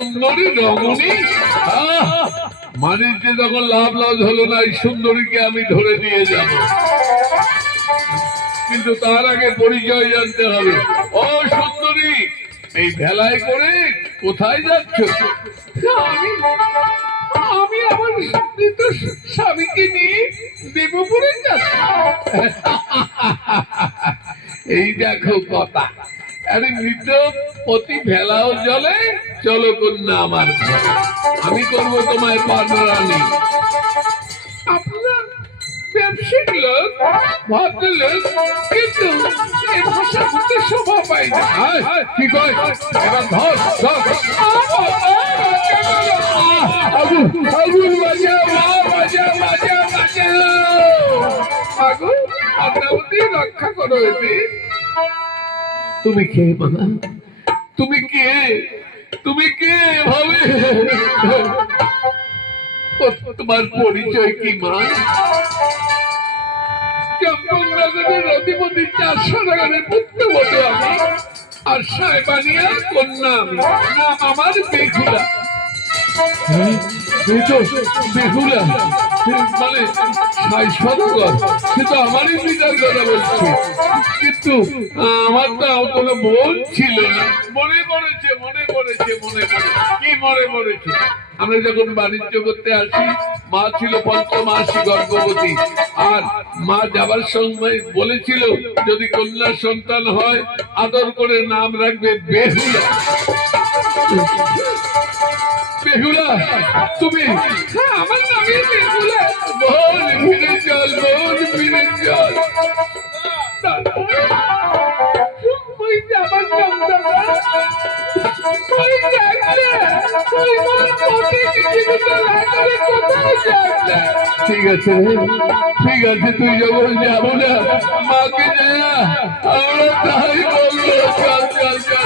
সুন্দরী রমণী। মানিককে যখন লাভ লস হলো না, এই সুন্দরীকে আমি ধরে নিয়ে যাব, কিন্তু তার আগে পরিচয় জানতে হবে। ও সুন্দরী, এই ভেলায় করে কোথায় যাচ্ছ? আমি আমি আমার মৃত স্বামীকে নিয়ে দেবপুরে যাচ্ছি। এই দেখো কথা, আরে মৃত পতি ভেলাও জলে, চলো কন্যা আমার ঘরে, আমি করবো তোমায় পানরানী। আপনার ব্যবসায়িক লোক, ভদ্রলোক, কিন্তু এই ভাষা বুঝতে শোভা পাই না। কি কয়? এবার ধর ধর। আগুন আগুন, বাজাও বাজাও বাজাও বাজাও, আগুন পদ্মাবতী রক্ষা করো। তুমি কে মানা? তুমি কে? তুমি কে ভাবে? তোমার পরিচয় কি মা? চম্পকনগরের অধিপতি 400 নগরের পুত্রবধূ আমি, আর সাহেবানিয়ার কন্যা আমি। নাম আমার বেহুলা। বেহুলা মানে সদাগর, সে তো আমারই পিতার কথা বলছে, কিন্তু আমার তো কোনো বোন ছিল না। মনে পড়েছে মনে পড়েছে মনে পড়েছে। কি মনে পড়েছে? আমরা যখন বাণিজ্য করতে আসি, মা ছিল পঞ্চমাসী গর্ভবতী, আর মা যাবার সময় বলেছিল যদি কন্যা সন্তান হয় আদর করে নাম রাখবে বেহুলা। বেহুলা তুমি? আমার নামে বেহুলা। বোন ফিরে চল, বোন ফিরে চল। ঠিক আছে ঠিক আছে, তুই যখন যাবো না মাকে যা, আমরা তাই বলবো। চল চল চল।